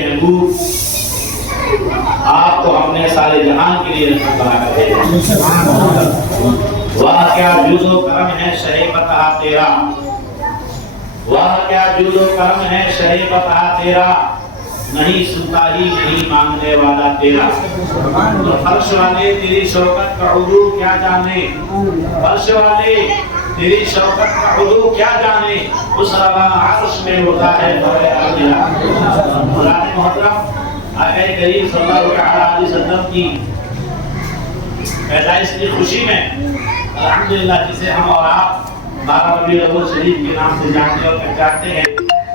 محبوب آپ کو ہم نے سارے جہان کے لیے رحمت بنا کر بھیجا۔ واہ کیا جود و کرم ہے شہ بتا تیرا، واہ کیا جود و کرم ہے شہ بتا تیرا، نہیں سنتا ہی نہیں مانگنے والا تیرا۔ تو فرش والے تیری شوکت کا علو کیا جانے، فرش والے تیری شوکت کا علو کیا جانے، اس روا عرش میں ہوتا ہے قرآن محترم۔ آقا کریم صلی اللہ علیہ وسلم کی پیدائش کی خوشی میں الحمدللہ، جسے ہم اور آپ 12 ربیع الاول شریف کے نام سے جانتے اور پہچانتے ہیں،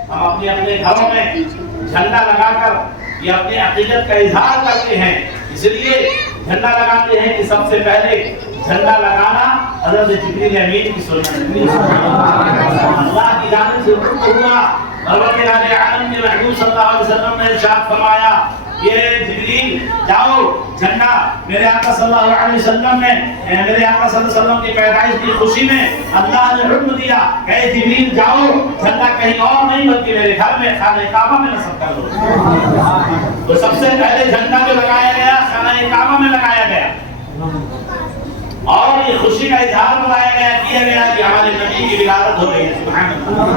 ہم اپنے اپنے گھروں میں جھنڈا لگا کر یہ اپنے عقیدت کا اظہار کرتے ہیں۔ اس لیے جھنڈا لگاتے ہیں کہ سب سے پہلے جھنڈا لگانا حضرت جبریل امین کی سنت ہے۔ اللہ کی جانب سے حکم ہوا، رب العالمین کے محبوب صلی اللہ علیہ وسلم نے ارشاد فرمایا، یہ جبریل جاؤ جھنڈا، میرے آقا صلی اللہ علیہ وسلم نے میرے آقا صلی اللہ علیہ وسلم کی پیدائش کی خوشی میں اللہ نے حکم دیا کہ جبریل جاؤ جھنڈا کہیں اور نہیں بلکہ میرے گھر میں خانہ کعبہ میں نصب کر دو۔ تو سب سے پہلے جھنڈا جو لگایا گیا خانہ کعبہ میں لگایا گیا، اور یہ خوشی کا اظہار بنایا کیا گیا کہ ہمارے نبی کی ولادت ہو رہی ہے۔ سبحان اللہ۔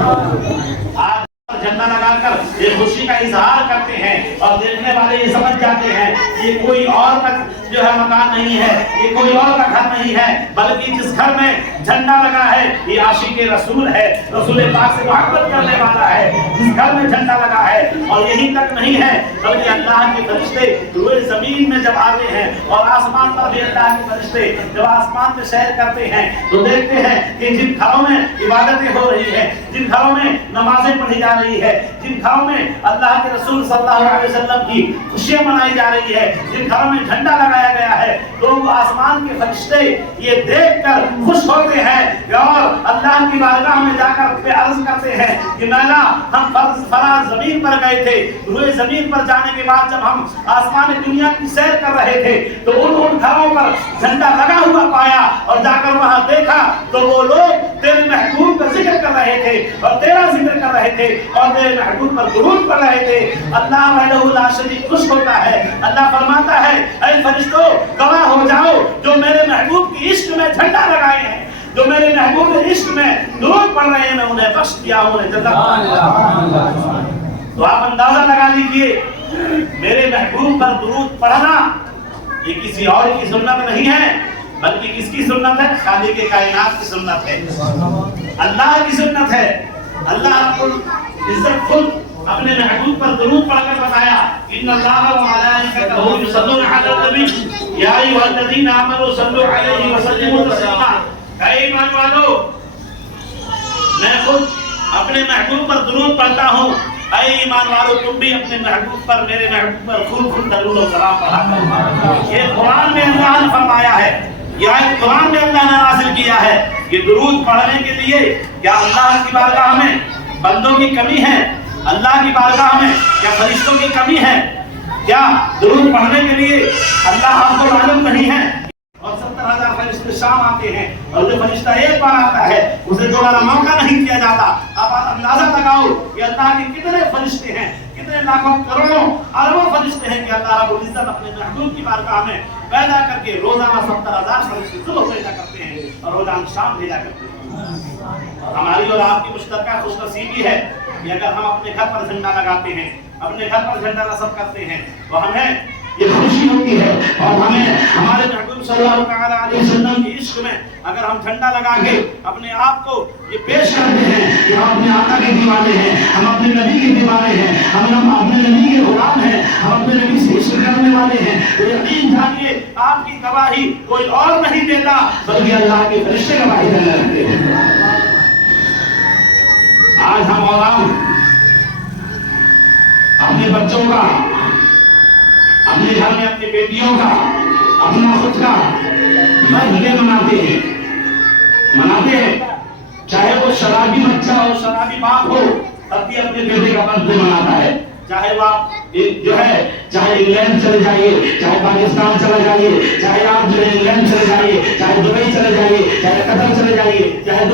آج جھنڈا لگا کر یہ خوشی کا اظہار کرتے ہیں اور دیکھنے والے یہ سمجھ جاتے ہیں یہ کوئی اور کا جو ہے مکان نہیں ہے، یہ کوئی اور کا گھر نہیں ہے، بلکہ جس گھر میں جھنڈا لگا ہے یہ عاشق رسول ہے، رسول پاک سے محبت کرنے والا ہے۔ جس گھر میں جھنڈا لگا ہے، اور یہی تک نہیں ہے بلکہ اللہ کے فرشتے روئے زمین میں جب آتے ہیں اور آسمان پر بھی اللہ کے فرشتے جب آسمان میں سیر کرتے ہیں تو دیکھتے ہیں کہ جن گھروں میں عبادتیں ہو رہی ہیں، جن گھروں میں نمازیں پڑھی جا رہی ہے، جن گھروں میں اللہ کے رسول صلی اللہ علیہ وسلم کی خوشیاں منائی جا رہی ہے، جن گھروں میں جھنڈا لگایا گیا ہے، تو وہ آسمان کے فرشتے یہ دیکھ کر خوش ہوتے ہیں اور اللہ کی بارگاہ میں جا کر عرض کرتے ہیں کہ مولا ہم فلاں زمین پر گئے تھے، روئے زمین پر جانے کے بعد جب ہم آسمان دنیا کی سیر کر رہے تھے تو ان گھروں پر جھنڈا لگا ہوا پایا، اور جا کر وہاں دیکھا تو وہ لوگ تیرے محبوب کا ذکر کر رہے تھے اور تیرا ذکر کر رہے تھے اور تیرے محبوب پر درود پڑھ رہے تھے۔ اللہ وحدہ لا شریک خوش ہوتا ہے، اللہ فرماتا ہے اے فرشتوں گواہ ہو جاؤ جو میرے محبوب کی عشق میں جھنڈا لگائے ہیں، جو میرے محبوب کے عشق میں درود پڑھ رہے ہیں، میں انہیں بخش دیا ہوں، انہیں جنت۔ تو آپ اندازہ لگا لیجئے میرے محبوب پر درود پڑھنا یہ کسی اور کی سنت نہیں ہے بلکہ کس کی سنت ہے؟ خالق کائنات کی سنت ہے، اللہ کی سنت ہے۔ اللہ رب العزت خود اپنے محبوب پر درود پڑھ کر بتایا ان اللہ و ملائکتہ یصلون علی النبی یا ایھا الذین آمنوا صلوا علیہ وسلموا تسلیما۔ اے ایمان والو میں خود اپنے محبوب پر درود پڑھتا ہوں، اے ایمان والو تم بھی اپنے محبوب پر میرے محبوب پر خوب درود و سلام پڑھا کرو۔ یہ قرآن میں اللہ نے فرمایا ہے، یہ آیت قرآن میں اللہ نے نازل کیا ہے کہ درود پڑھنے کے لیے کیا اللہ کی بارگاہ میں بندوں کی کمی ہے؟ اللہ کی بارگاہ میں کیا فرشتوں کی کمی ہے؟ کیا درود پڑھنے کے لیے اللہ آپ کو معلوم نہیں ہے؟ اور 70,000 فرشتے شام آتے ہیں اور جو فرشتہ ایک بار آتا ہے اسے دوبارہ موقع نہیں دیا جاتا۔ آپ اندازہ لگاؤ کہ اللہ کے کتنے فرشتے ہیں، کتنے لاکھوں کروڑوں اربوں فرشتے ہیں کہ اللہ رب العزت اپنے محبوب کی بارگاہ میں پیدا کر کے روزانہ 70,000 فرشتے صبح پیدا کرتے ہیں اور روزانہ شام بھیجا کرتے ہیں۔ اور ہماری اور آپ کی مشترکہ خوش نصیبی ہے کہ اگر ہم اپنے گھر پر جھنڈا لگاتے ہیں، اپنے گھر پر جھنڈا نصب کرتے ہیں تو ہمیں یہ خوشی ہوتی ہے، اور ہمیں ہمارے محبوب صلی اللہ علیہ وسلم کی عشق میں اگر ہم جھنڈا لگا کے اپنے آپ کو یہ پیش کرتے ہیں کہ ہم اپنے آقا کے دیوانے ہیں، ہم اپنے نبی کے دیوانے ہیں، ہم اپنے نبی کے غلام ہیں، ہم اپنے نبی سے عشق کرنے والے ہیں، تو یقین جانیے آپ کی گواہی کوئی اور نہیں دیتا بلکہ اللہ کے فرشتے گواہی دیتے ہیں۔ آج ہم اور ہم اپنے بچوں کا، اپنے گھر میں اپنی بیٹیوں کا، اپنا خود کا برتھ ڈے مناتے ہیں، چاہے وہ شرابی بچہ ہو، شرابی باپ ہو، تب بھی اپنے بیٹے کا برتھ ڈے مناتا ہے، چاہے وہ آپ جو ہے چاہے انگلینڈ چلے جائیے، چاہے پاکستان چلے جائیے، چاہے آپ جو ہے انگلینڈ چلے جائیے، چاہے دبئی چلے جائیے، چاہے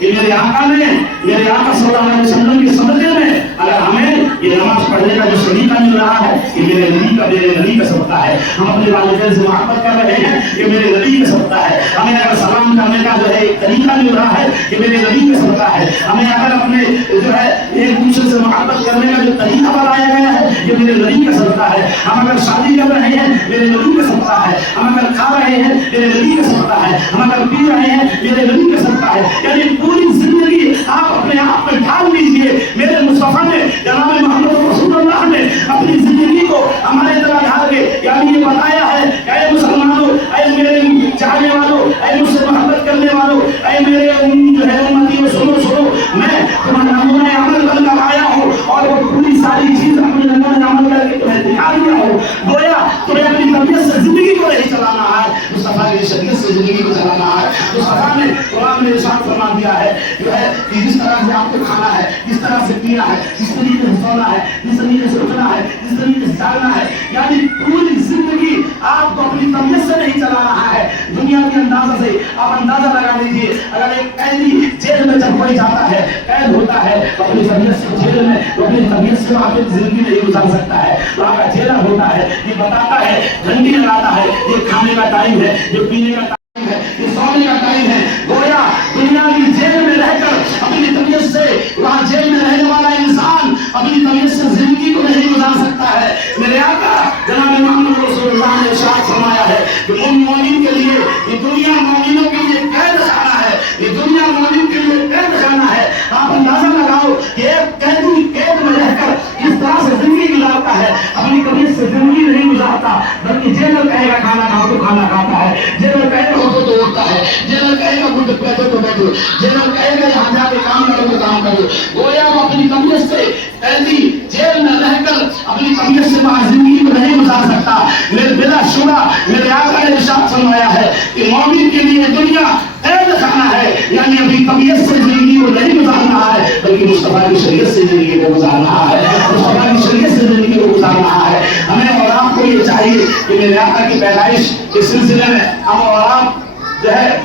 کہ میرے آقا صلی اللہ علیہ وسلم کے صدقے میں اگر ہمیں یہ نماز پڑھنے کا جو سلیقہ مل رہا ہے کہ میرے نبی کا صدقہ ہے، ہم اپنے والدین سے محبت کر رہے ہیں کہ میرے نبی کا صدقہ ہے، ہمیں اگر سلام کرنے کا جو ہے ایک طریقہ مل رہا ہے کہ میرے نبی کا صدقہ ہے، ہمیں اگر اپنے جو ہے ایک دوسرے سے محبت کرنے کا جو طریقہ بتایا گیا ہے کہ میرے نبی کا صدقہ ہے، ہم اگر شادی کر رہے ہیں میرے نبی کا صدقہ ہے، ہم اگر کھا رہے ہیں میرے نبی کا صدقہ ہے، ہم اگر پی رہے ہیں میرے نبی کا صدقہ ہے، یعنی پوری زندگی آپ اپنے آپ میں ڈھال لیجیے میرے مصطفیٰ نے جناب محمد رسول اللہ نے اپنی زندگی کو ہمارے طرح ڈھال کے یعنی یہ بتایا ہے کہ اے مسلمانوں، اے میرے چاہنے والوں، اے مجھ سے محبت کرنے والوں، اے میرے جو ہے امتیوں، سنو میں تمہارا نمونہ عمل بن کر آیا ہوں اور وہ پوری ساری چیز اپنے نمونہ عمل کر کے تمہیں دکھا دیا ہوں۔ گویا تمہیں اپنی طبیعت سے زندگی کو نہیں چلانا ہے، مصطفیٰ کی شریعت سے زندگی کو چلانا ہے۔ مصطفیٰ نے قرآن میں ارشاد فرما دیا ہے جو ہے کہ جس طرح سے آپ کو کھانا ہے، جس طرح سے پینا ہے، جس طریقے سے سونا ہے، جس طریقے سے اٹھنا ہے، جس طریقے سے جاگنا ہے، یعنی پوری زندگی آپ کو اپنی طبیعت سے نہیں چلا رہا ہے، دنیا کے اندازہ سے۔ آپ اندازہ لگا لیجیے اگر ایک قیدی جیل میں جب کوئی جاتا ہے، قید ہوتا ہے تو اپنی طبیعت سے جیل میں اپنی طبیعت سے وہاں پہ زندگی نہیں گزار سکتا ہے۔ وہاں کا جیلر ہوتا ہے، یہ بتاتا ہے، گھنٹی لگاتا ہے، یہ کھانے کا ٹائم ہے، یہ پینے کا ٹائم ہے، یہ سونے کا ٹائم ہے۔ گویا دنیا کی جیل میں رہ کر اپنی طبیعت سے، وہاں جیل میں رہنے والا انسان اپنی طبیعت سے زندگی کو نہیں گزار سکتا ہے۔ میرے آقا جناب محمد رسول اللہ نے ارشاد فرمایا ہے کہ مومن کے لیے یہ دنیا مومنوں کے لیے قید خانہ ہے، یہ دنیا مومن کے لیے قید خانہ ہے۔ آپ اندازہ لگاؤ کہ ایک قیدی قید میں رہ کر اس طرح سے زندگی گزارتا ہے، اپنی طبیعت سے زندگی نہیں گزارتا، بلکہ جیلر کہے گا کھانا کھاؤ تو کھانا کھاتا ہے، جیلر کہے گا اٹھو تو اٹھتا ہے، جیلر کہے گا بیٹھو تو بیٹھو، جیلر کہے گا یہاں جا کے کام کرو تو کام کرو۔ گویا وہ اپنی طبیعت سے قیدی جیل میں رہ کر اپنی طبیعت سے وہاں زندگی کو نہیں گزار سکتا۔ بلا شبہ میرے آقا نے ارشاد فرمایا ہے کہ مومن کے لیے دنیا قید خانہ ہے، یعنی اپنی طبیعت سے زندگی کو نہیں گزارنا ہے بلکہ مصطفیٰ کی شریعت سے زندگی کو گزارنا ہے، مصطفیٰ کی شریعت سے زندگی کو گزارنا ہے۔ ہمیں اور آپ کو یہ چاہیے کہ میرے آقا کی پیدائش کے سلسلے میں ہم اور آپ جو ہے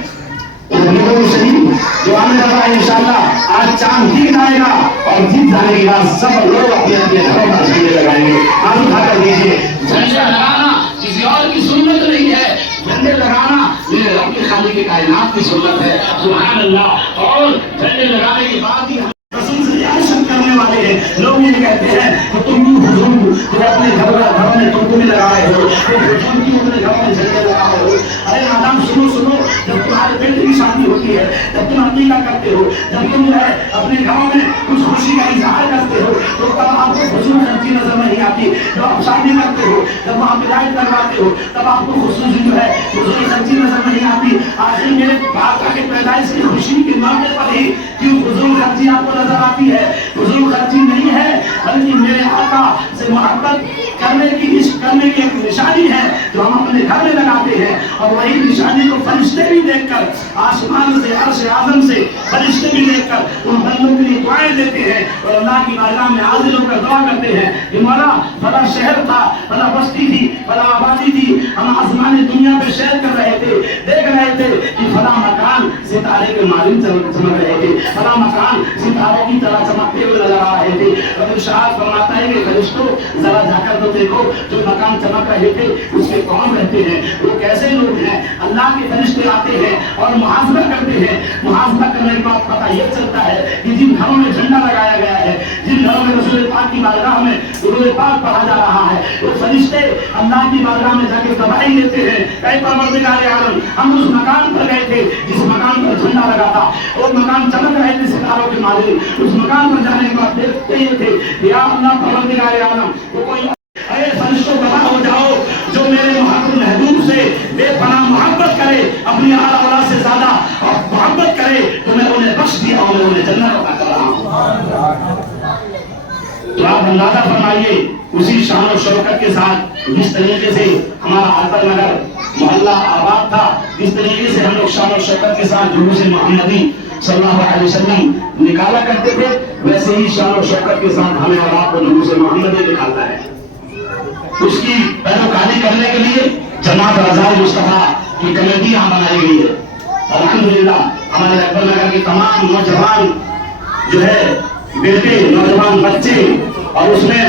جو ہمیں پتا ہے انشاءاللہ آج چاند جیت جائے گا اور جیت جانے کے بعد سب لوگ اپنے اپنے گھروں پر جھنڈے لگائیں گے۔ ہاتھ اٹھا کر دیجیے، جھنڈے لگانا کسی اور کی سنت نہیں ہے، جھنڈے لگانا میرے رب خالق کائنات کی سنت ہے، سبحان اللہ۔ اور جھنڈے لگانے کے بعد ہی رسول سے عاشق کرنے والے ہیں، لوگ یہ کہتے ہیں کہ تم حضور جو اپنے گھروں میں تم بھی لگا رہے ہو، حضور کی اپنے گھروں میں جھنڈے لگا رہے ہو۔ ارے نادان سنو، جب تمہارے بیٹے کی شادی ہوتی ہے، جب تم عقیقہ کرتے ہو، جب تم جو ہے اپنے گھروں میں کچھ خوشی کا اظہار کرتے ہو تو تب آپ کو خصوصی سچی نظر نہیں آتی۔ جب آپ شادی کرتے ہو، جب وہاں بداعت کرواتے ہو تب آپ کو خصوصی جو ہے خصوصی سچی نظر نہیں آتی۔ آخر میرے آقا کے پیدائش کی خوشی کے موقع پر ہی کیوں فضول خرچی آپ کو نظر آتی ہے؟ فضول خرچی نہیں ہے بلکہ میرے آقا سے محبت کرنے کی عشق کرنے کی ایک نشانی ہے جو ہم اپنے گھر میں لگاتے ہیں، اور وہی نشانی کو فرشتے بھی دیکھ کر آسمان سے عرش اعظم سے فرشتے بھی دیکھ کر ان بندوں کے لیے دعائیں دیتے ہیں اور اللہ کی بارگاہ میں حاضر ہو کر دعا کرتے ہیں کہ مولا بڑا شہر تھا، بڑا بستی تھی، بڑا آبادی تھی، ہم آسمان دنیا پہ سیر کر رہے تھے، دیکھ رہے تھے کہ فلاں مکان ستارے کے مانند چمک رہے تھے، فلاں مکان ستاروں کی طرح چمکتے ہوئے نظر آ رہے تھے۔ اور ارشاد فرماتا ہے کہ فرشتوں ذرا جا کر تو دیکھو جو مکان چمک رہے تھے اس کے کون رہتے ہیں، وہ کیسے لوگ ہیں۔ اللہ کے فرشتے آتے ہیں اور محاسبہ کرتے ہیں، محاسبہ کرنے کے بعد پتہ یہ چلتا ہے کہ جن گھروں میں جھنڈا لگایا گیا ہے، جن گھروں میں رسول پاک کی بارگاہ میں درود پاک پڑھا جا رہا ہے، وہ فرشتے اللہ کی بارگاہ میں جا کے گواہی دیتے ہیں، اے پروردگار عالم ہم اس مکان پر گئے تھے جس مکان پر جھنڈا لگا تھا، وہ مکان چمک رہے تھے ستاروں کے مانند، اس مکان پر جانے کے بعد دیکھتے یہ تھے یا اللہ پروردگار عالم وہ کوئی اے فرشتوں گواہ ہو جاؤ جو میرے محبوب محبوب سے بے پناہ محبت کرے، اپنی اعلیٰ اولاد سے زیادہ اور محبت کرے تو میں انہیں بخش دیا ہوں، میں انہیں جنت عطا کر رہا ہوں۔ تو آپ اندازہ فرمائیے اسی شان و شوکت کے ساتھ جس طریقے سے ہمارا عطر نگر محلہ آباد تھا، جس طریقے سے ہم لوگ شان و شوکت کے ساتھ جلوس محمدی صلی اللہ علیہ وسلم نکالا کرتے تھے، ویسے ہی شان و شوکت کے ساتھ ہمیں اور آپ کو جلوس محمدی نکالتا ہے۔ اس کی پیروکاری کرنے کے لیے جماعت رضا مصطفیٰ کی کمیٹی یہاں بنائی گئی ہے۔ الحمدللہ ہمارے اکبر نگر کے تمام نوجوان جو ہے بیٹے نوجوان بچے اور اس میں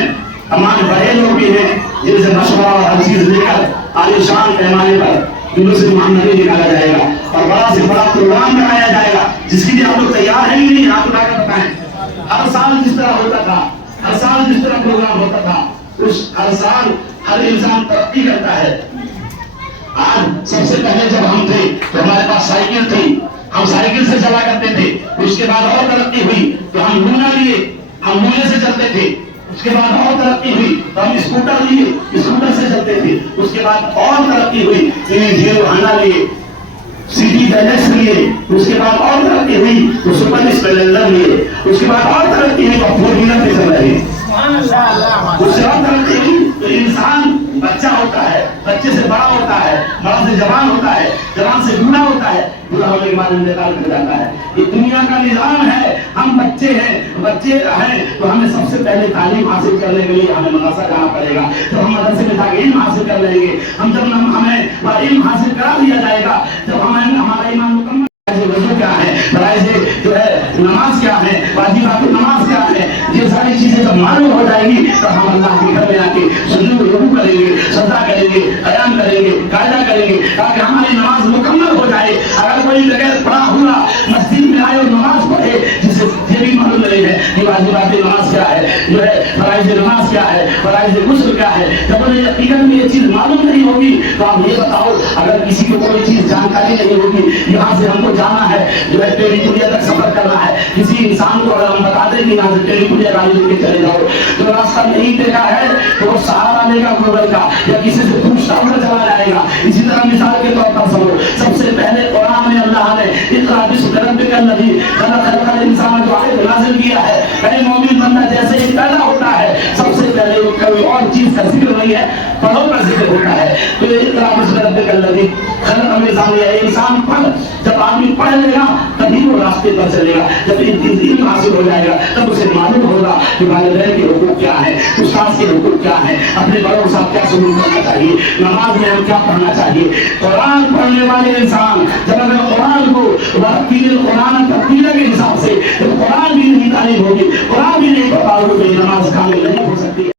تمام بڑے لوگ بھی ہیں جن سے مشورہ اور ہر چیز لے کر عالیشان پیمانے پر جلوس محمدی نکالا جائے گا اور بڑا سے بڑا پروگرام بنایا جائے گا جس کے لیے آپ لوگ تیار ہیں ہی نہیں. آپ اٹھا کر بتائیں ہر سال جس طرح ہوتا تھا ہر سال جس طرح پروگرام ہوتا تھا اس ہر سال ہر انسان ترقی کرتا ہے. آج سب سے پہلے جب ہم تھے تو ہمارے پاس سائیکل تھی ہم سائیکل سے چلا کرتے تھے. اس کے بعد اور ترقی ہوئی تو ہم لونا لیے ہم مولے سے چلتے تھے. اس کے بعد اور ترقی ہوئی تو ہم اسکوٹر لیے اسکوٹر سے چلتے تھے. اس کے بعد اور ترقی ہوئی ہیرو ہانڈا لیے سٹی بیلنس لیے. اس کے بعد اور ترقی ہوئی تو سپر اسپلینڈر لیے. اس کے بعد اور ترقی ہوئی تو فور ویلر پہ چل رہے ہیں. اس سے اور ترقی ہوئی تو انسان بچہ ہوتا ہے بچے سے بڑا ہوتا ہے بڑا سے جوان ہوتا ہے جوان سے بوڑھا ہوتا ہے بوڑھا ہونے کے بعد انتقال کر جاتا ہے. یہ دنیا کا نظام ہے. ہم بچے ہیں بچے ہیں تو ہمیں سب سے پہلے تعلیم حاصل کرنے کے لیے ہمیں مدرسہ جانا پڑے گا. جب ہم مدرسے میں جا کے علم حاصل کر لیں گے ہمیں وہ علم حاصل کرا دیا جائے گا جب ہمارا ایمان مکمل وضو کیا ہے فرائض جو ہے نماز کیا ہے واجبات نماز کیا ہے یہ ساری چیزیں جب معلوم ہو جائے گی تو ہم اللہ کے گھر میں آ کے سجود رکوع کریں گے سجدہ کریں گے قیام کریں گے قاعدہ کریں گے تاکہ ہماری نماز مکمل ہو جائے. اگر کوئی بغیر پڑھا ہوا مسجد میں آئے اور نماز پڑھے جسے یہ بھی معلوم نہیں ہے کہ واجبات نماز کیا ہے جو ہے فرائض نماز کیا ہے فرائض غسل کیا ہے جب انہیں حقیقت میں یہ چیز معلوم نہیں ہوگی تو آپ یہ بتاؤ اگر کسی کو کوئی چیز جانکاری نہیں ہوگی یہاں سے ہم کو جانا ہے جو ہے ٹیلی پوریا تک سفر کرنا ہے کسی انسان کو اگر ہم بتا دیں کہ یہاں سے ٹیلی پوریا گاڑی لے کے چلے جاؤ جو راستہ نہیں دیکھا ہے تو وہ سہارا لے گا گوگل کا یا کسی سے پوچھتا ہوا چلا جائے گا. اسی طرح مثال کے طور پر سمجھو سب سے پہلے قرآن میں اللہ نے اقرأ باسم ربک الذی خلق الانسان جو آیت نازل کیا ہے. اے مومن بندہ جیسے ہی پیدا ہوتا ہے سب سے پہلے وہ کوئی اور چیز کا ذکر نہیں ہے پڑھو کا ذکر ہوتا ہے. تو اقرأ باسم ربک الذی خلق الانسان یہ انسان پڑھ جب آدمی پڑھ لے گا تبھی وہ راستے پر چلے گا. جب علم حاصل ہو جائے گا تب اسے معلوم ہوگا کہ والدین کے حقوق کیا ہے استاد کے حقوق کیا ہے اپنے بڑوں کے ساتھ کیا سلوک کرنا چاہیے نماز میں ہم کیا پڑھنا چاہیے. قرآن پڑھنے والے انسان جب اگر قرآن کو قرآن ترتیل کے حساب سے جب قرآن بھی نہیں تعلیم ہوگی قرآن بھی نہیں پڑھا ہوگی تو یہ نماز کامل نہیں ہو سکتی.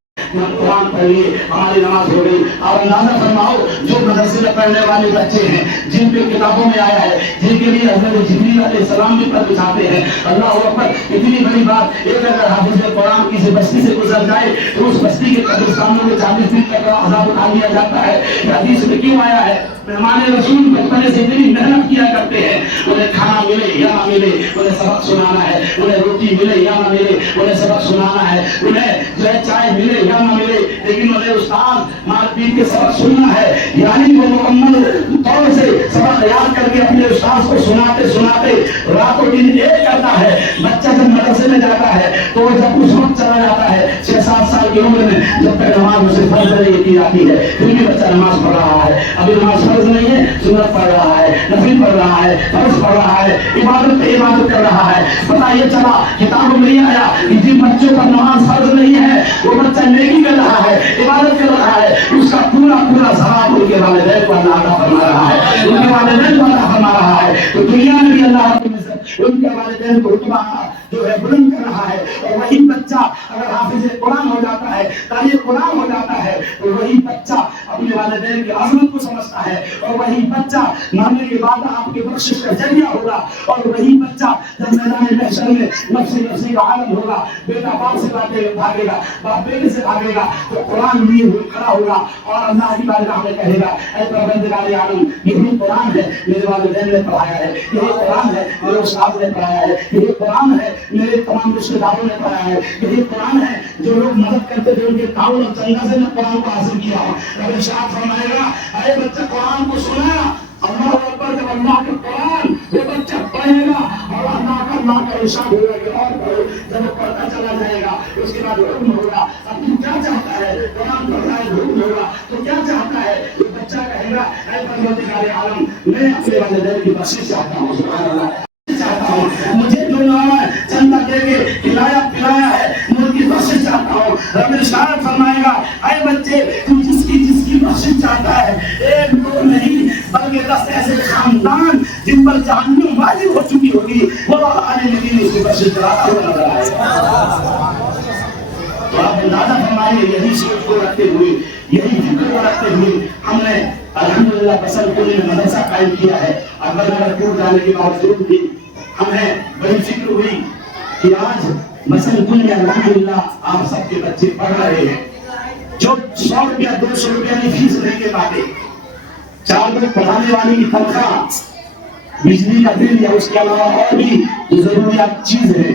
قرآن پڑھ لیے ہماری نماز ہو گئی. اور اندازہ فرماؤ جو مدرسے میں پڑھنے والے بچے ہیں جن پہ کتابوں میں آیا ہے جن کے لیے حضرت جبریل علیہ السلام بھی پر بچھاتے ہیں اللہ اکبر اتنی بڑی بات. ایک اگر حافظ قرآن کسی بستی سے گزر جائے تو اس بستی کے قبرستانوں میں 40 دن تک عذاب اٹھا لیا جاتا ہے. حدیث میں کیوں آیا ہے مہمان رسول بچپن سے اتنی محنت کیا کرتے ہیں انہیں کھانا ملے یا نہ ملے انہیں سبق سنانا ہے انہیں روٹی ملے یا نہ ملے انہیں سبق سنانا ہے انہیں جو ہے چائے ملے یا نہ ملے لیکن انہیں استاد مار پیٹ کے سبق سننا ہے. یعنی وہ مکمل طور سے سبق یاد کر کے اپنے استاد کو سناتے سناتے رات و دن ایک کرتا ہے. بچہ جب مدرسے میں جاتا ہے تو جب اس وقت چلا جاتا ہے 6-7 سال کی عمر میں جب تک نماز اسے فرض نہیں کی جاتی ہے پھر بھی بچہ نماز پڑھ رہا ہے. ابھی نماز فرض نہیں ہے سنت پڑھ رہا ہے نفل پڑھ رہا ہے فرض پڑھ رہا ہے عبادت پہ عبادت کر رہا ہے. پتہ یہ چلا کتابوں میں یہ آیا کہ جن بچوں پر نماز فرض نہیں ہے وہ بچہ نیکی کر رہا ہے عبادت کر رہا ہے اس کا پورا ثواب ان کے والدین کو اللہ عطا فرما رہا ہے ان کے والدین کو عطا فرما رہا ہے. تو دنیا میں بھی اللہ رب العزت ان کے والدین کو رتبہ جو ہے بلند کر رہا ہے. اور وہی بچہ اگر حافظ قرآن ہو جاتا ہے قاری قرآن ہو جاتا ہے تو وہی بچہ اپنے والدین کی عظمت کو سمجھتا ہے اور وہی بچہ مرنے کے بعد آپ کے بخشش کا ذریعہ ہوگا. اور وہی بچہ جب میدان محشر میں نفسی کا عالم ہوگا بیٹا باپ سے بھاگے گا باپ بیٹے سے بھاگے گا تو قرآن لیے ہوئے کھڑا ہوگا اور اللہ کی بارگاہ میں کہے گا اے پروردگار عالم یہی قرآن ہے میرے والدین نے پڑھایا ہے یہی قرآن ہے میرے استاد نے پڑھایا ہے یہی قرآن ہے میرے تمام رشتے داروں نے پڑھایا ہے یہی قرآن ہے جو لوگ مدد کرتے تھے ان کے تعاون اور چندہ سے میں قرآن کو حاصل کیا ہوں. رب ارشاد فرمائے گا اے بچہ قرآن کو سنا اللہ اکبر جب اللہ کے قرآن وہ بچہ پڑھے گا اور اللہ کا ارشاد ہوگا کہ اور پڑھو جب وہ پڑھتا چلا جائے گا اس کے بعد حکم ہوگا اب تو کیا چاہتا ہے قرآن پڑھ رہا ہے حکم ہوگا تو کیا چاہتا ہے وہ بچہ کہے گا اے پروردگار عالم میں اپنے والدین کی بخشش چاہتا ہوں سبحان اللہ چاہتا ہوں مجھے جو نام چندہ دے کے کھلایا پلایا ہے میں ان کی بخشش چاہتا ہوں. رب ارشاد فرمائے گا اے بچے تو جس کی بخشش چاہتا ہے ایک دو نہیں بلکہ 10 ایسے خاندان جن پر جہنم واجب ہو چکی اوپر سے چلاتا ہوا نظر آئے گا. تو آپ اندازہ فرمائیے یہی سوچ کو رکھتے ہوئے, یہی فکر کو رکھتے ہوئے ہم نے الحمدللہ بسن پوری میں مدرسہ قائم کیا ہے. اکبر نگر کوٹ جانے کے باوجود بھی ہمیں بڑی فکر ہوئی کہ آج بسن پوری میں الحمدللہ آپ سب کے بچے پڑھ رہے ہیں. جو 100 روپیہ 200 روپیہ کی فیس نہیں دے پاتے, 4 لوگ پڑھانے والی کی تنخواہ, بجلی کا بل یا اس کے علاوہ اور بھی جو ضروریات چیز ہے,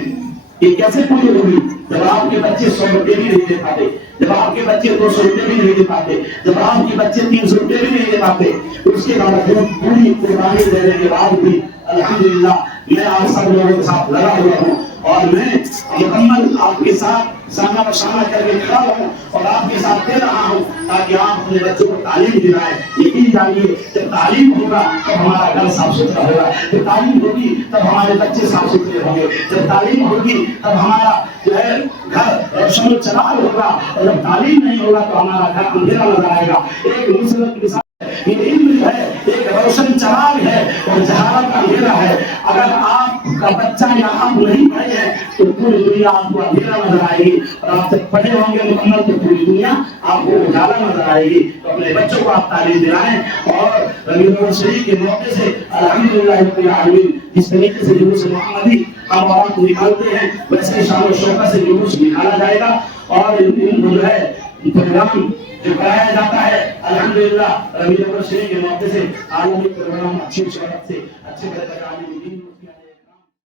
یہ کیسے پوری ہوگی جب آپ کے بچے 100 روپے بھی نہیں دے پاتے, جب آپ کے بچے 200 روپے بھی نہیں دے پاتے, جب آپ کے بچے 300 روپے بھی نہیں دے پاتے. اس کے باوجود پوری قربانی دینے کے بعد بھی الحمدللہ میں آپ سب لوگوں کے ساتھ لگا ہوا ہوں اور میں مکمل آپ کے ساتھ سامنا پر سامنا کر کے کھڑا ہوں اور آپ کے ساتھ دے رہا ہوں تاکہ آپ اپنے بچوں کو تعلیم دلائیں. یقین جانیے جب تعلیم ہوگا تو ہمارا گھر صاف ستھرا ہوگا, جب تعلیم ہوگی تب ہمارے بچے صاف ستھرے ہوں گے, جب تعلیم ہوگی تب ہمارا جو ہے گھر روشن چراغ ہوگا, اور جب تعلیم نہیں ہوگا تو ہمارا گھر اندھیرا نظر آئے گا. ایک مثبت مثال یہ علم ہے, ایک روشن چراغ ہے اور جہالت اندھیرا ہے. اگر آپ کا بچہ یا آپ نہیں پڑھے ہیں تو پوری دنیا آپ کو اندھیرا نظر آئے گی, اور آپ جب پڑھے ہوں گے مکمل تو پوری دنیا آپ کو اجالا نظر آئے گی. تو اپنے بچوں کو آپ تعلیم دلائیں. اور ربیع الاول شریف کے موقع سے الحمدللہ رب العالمین جس طریقے سے جلوس محمدی ہم آپ نکالتے ہیں ویسے شان و شوکت سے جلوس نکالا جائے گا. اور ان جو ہے پروگرام جو کرایا جاتا ہے الحمدللہ ربیع الاول شریف کے موقع سے عالمی پروگرام اچھی شہرت سے اچھے بہتر